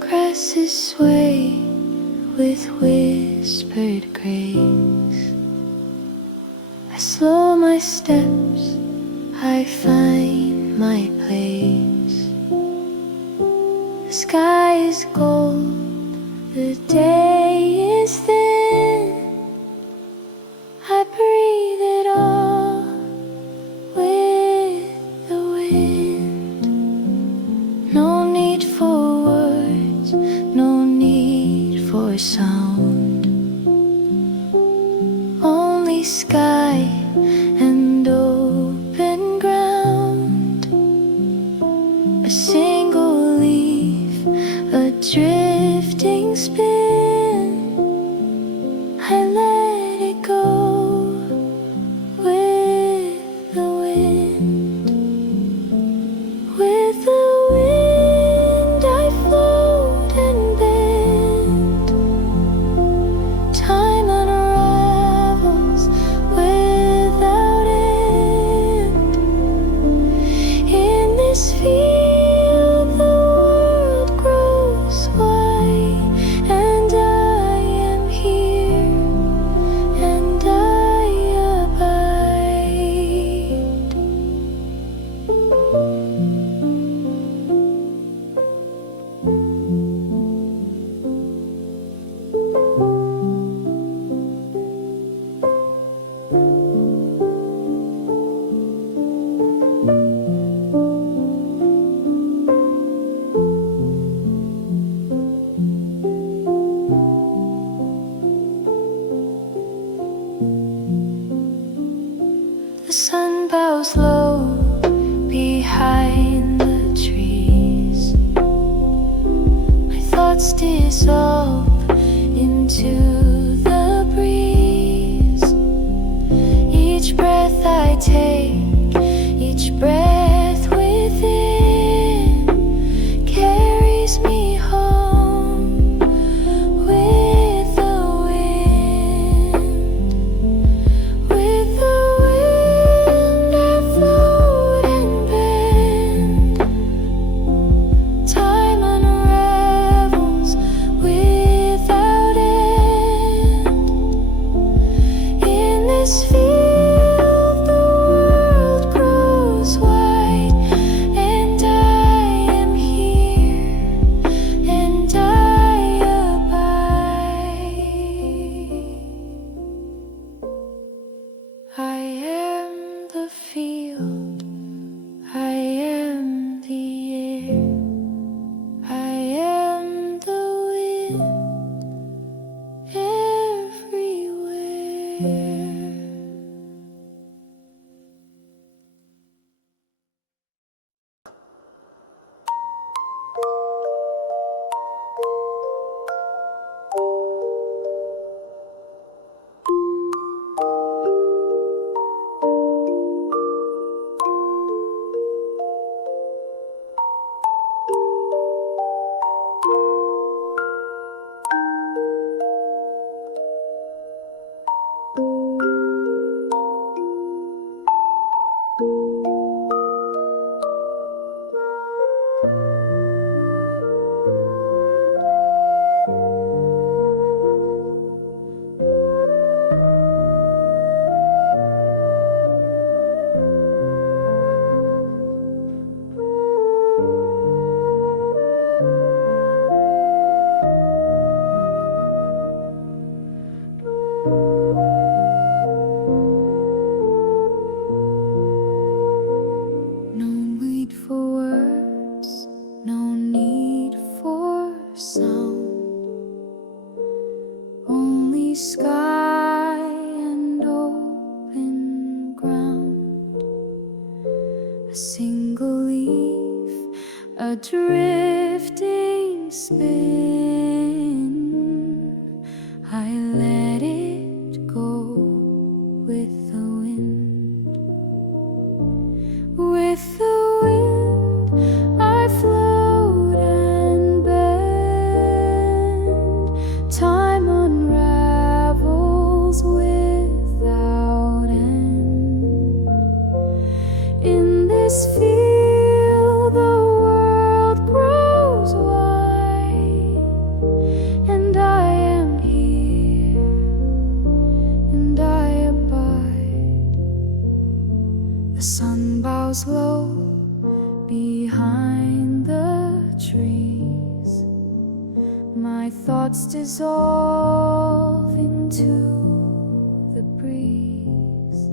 Grasses sway with whispered grace. I slow my steps, I find my place. The sky is gold, the day is thin. I breathe it all with the wind. No need for words, no need for sound. Only sky and open ground. A single leaf, a drifting spin. I let it go with the wind. With the wind I float and bend. Time unravels without end. In this field the world grows wide, and I am here, and I abide. The sun bows low behind the trees. My thoughts dissolve into the breeze. Each breath I take, each breath within carries me home with the wind. With the wind I float and bend. Time unravels without end. In this field the world grows wide, and I am here, and I abide. I am the field, I am the air, I am the wind everywhere. No need for words, no need for sound. Only sky and open ground. A single leaf, a drifting spin. my thoughts dissolve into the breeze.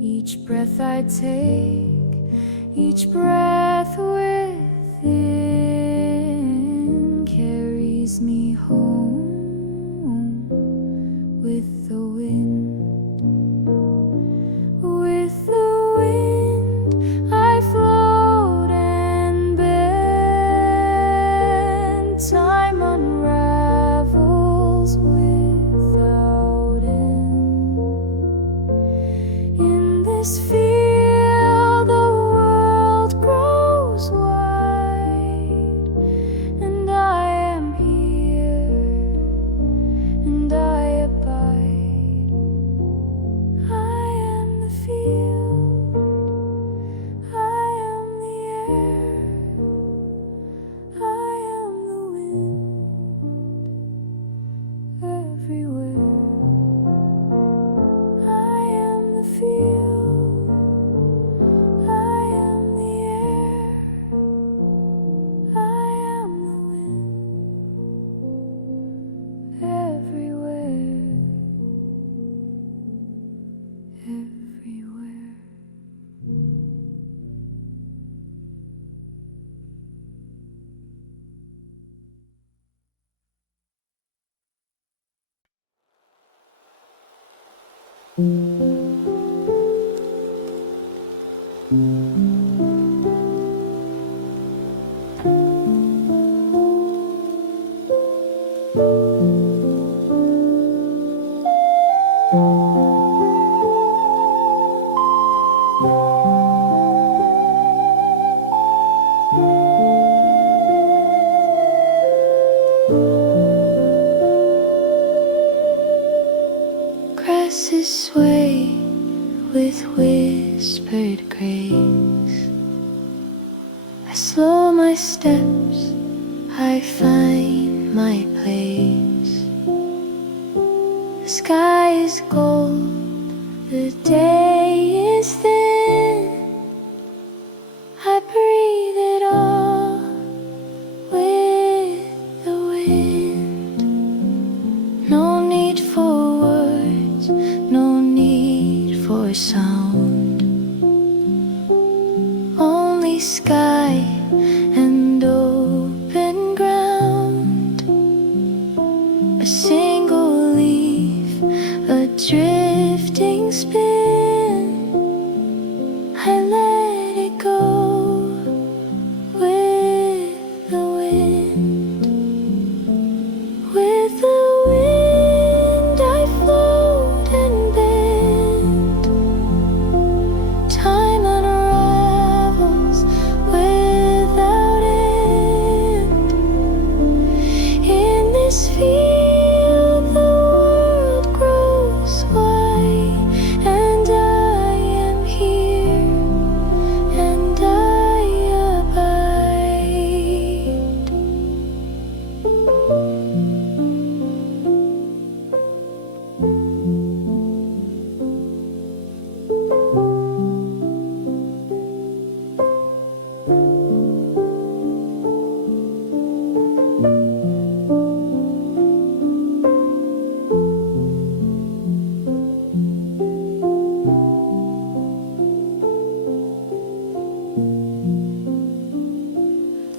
Each breath I take, each breath within carries me home with the wind. With the wind I float and bend. Time unravels without end. In this field the world grows wide, and I am here, and I abide. I am the field, I am the air, I am the wind, everywhere. I am the field, I am the air, I am the wind, everywhere, everywhere. Grasses sway with whispered grace. I slow my steps, I find my place. The sky is gold, the day is thin. I breathe it all with the wind. No need for words, no need for sound. Only sky and open ground. A single leaf, a drifting spin. I let it go with the wind. With the wind I float and bend. Time unravels without end. In this field the world grows wide, and I am here, and I abide.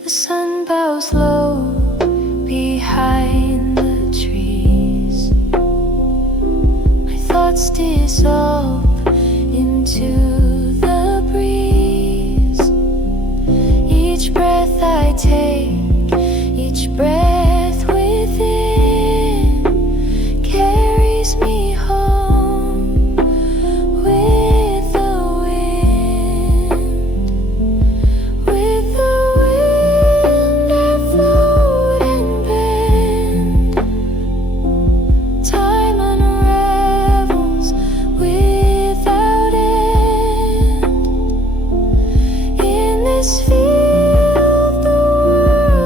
The sun bows low behind the trees. My thoughts dissolve into the breeze. Each breath I take, each breath within carries me home with the wind. With the wind I float and bend. Time unravels without end. In this field the world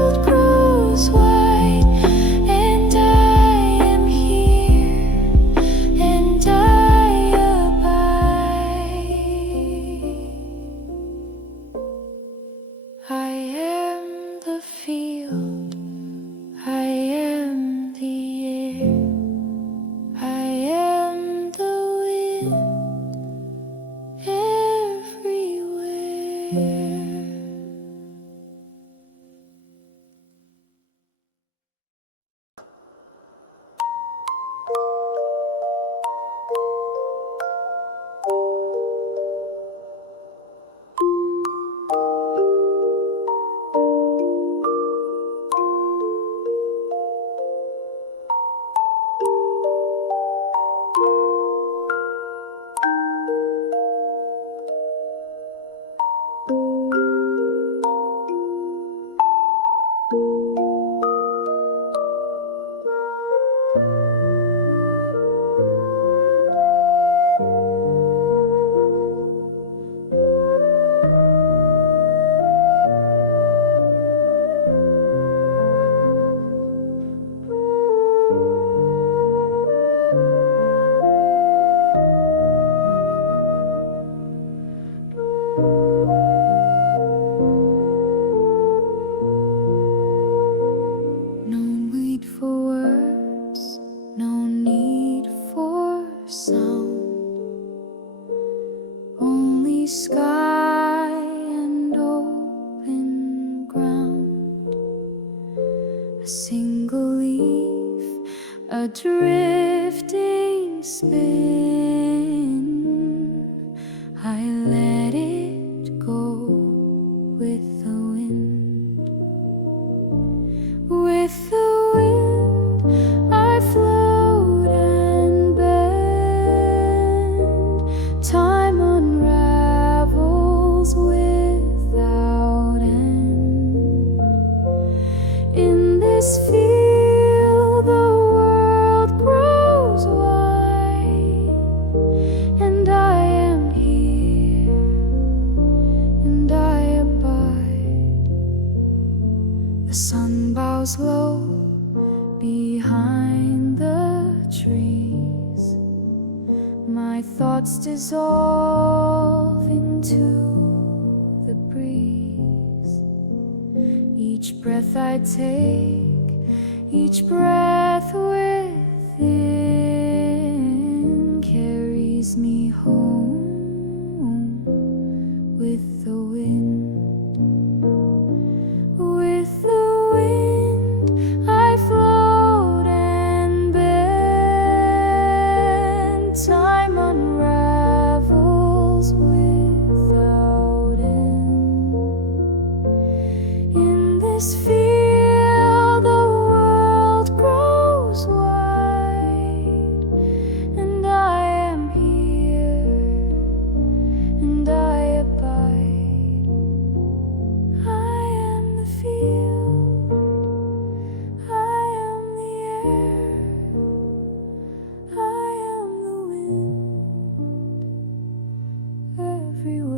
single leaf, a drifting spin. I let it go with the wind. With the wind, I float and bend. Time unravels without end. In this field, the world grows wide, and I am here, and I abide. The sun bows low behind the trees. My thoughts dissolve into the breeze. Each breath I take, each breath within carries me home with the wind. With the wind, I float and bend. Time unravels without end. In this field, the world grows wide, and I am here, and I abide. I am the field, I am the air, I am the wind, everywhere.